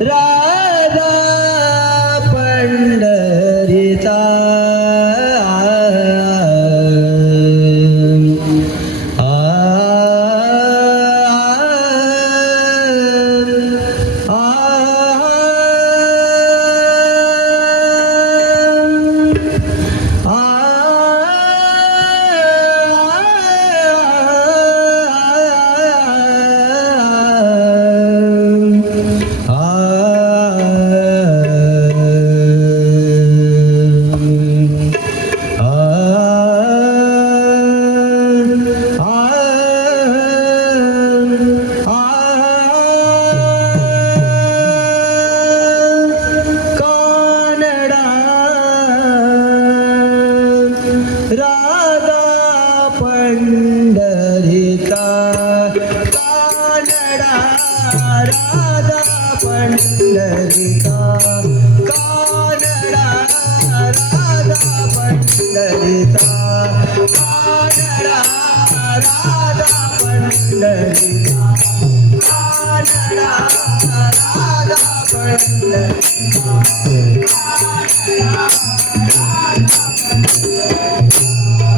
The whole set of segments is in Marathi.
राधा ಪಂಡರಿಕಾ ಕಾನಡ ರಾಧಾ ಪಂಡರಿಕಾ ಕಾನಡ ರಾಧಾ ಪಂಡರಿಕಾ ಕಾನಡ ರಾಧಾ ಪಂಡರಿಕಾ ಕಾನಡ ರಾಧಾ ಪಂಡರಿಕಾ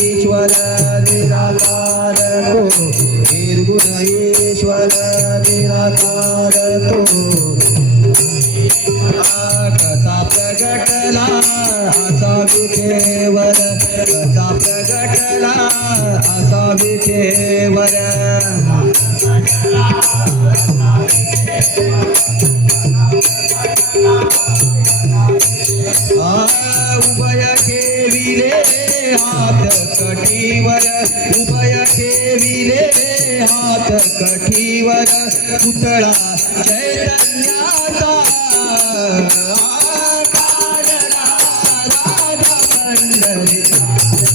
ईश्वर निराकार तो निर्गुण ईश्वर निराकार तो कसा प्रगटला असा विठेवर. कसा प्रगटला असा विठेवर. उभय के हात कठीवर उभय ठेविले हात कठीवर पुतळा चैतन्याचा राधा पंढरीचा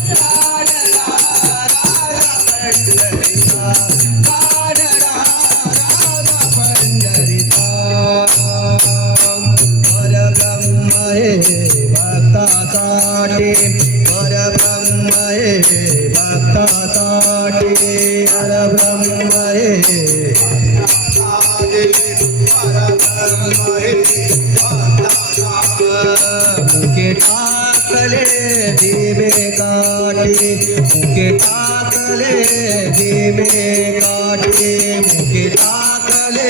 परब्रह्मये भक्तासाठी परब्रह्मये मुके टाकले दिवे काटी मुके टाकले दिवे काटी मुके टाकले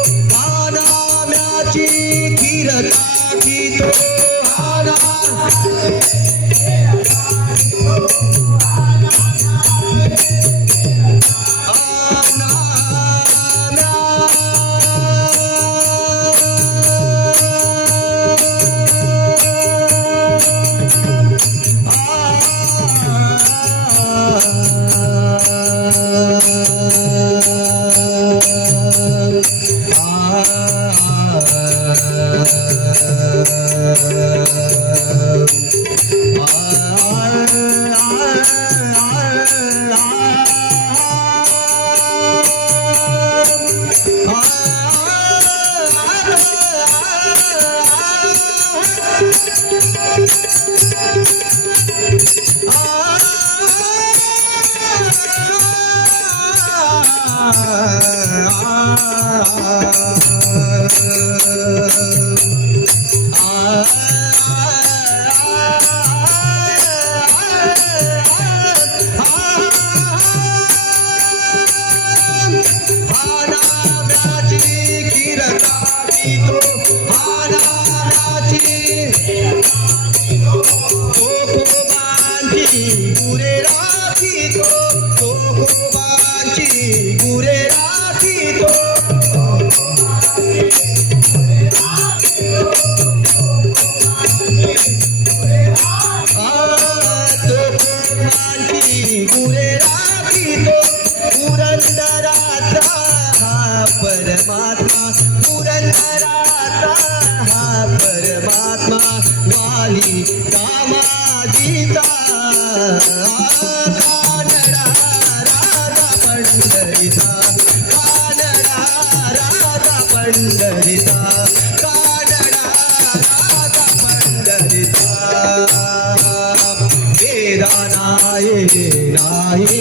राखी तो हरा Ah आ पुरे गुरे राखीतो पुरंदराचा हा परमात्मा पुरंदराचा हा परमात्मा वाली कामाजीचा नाये नाये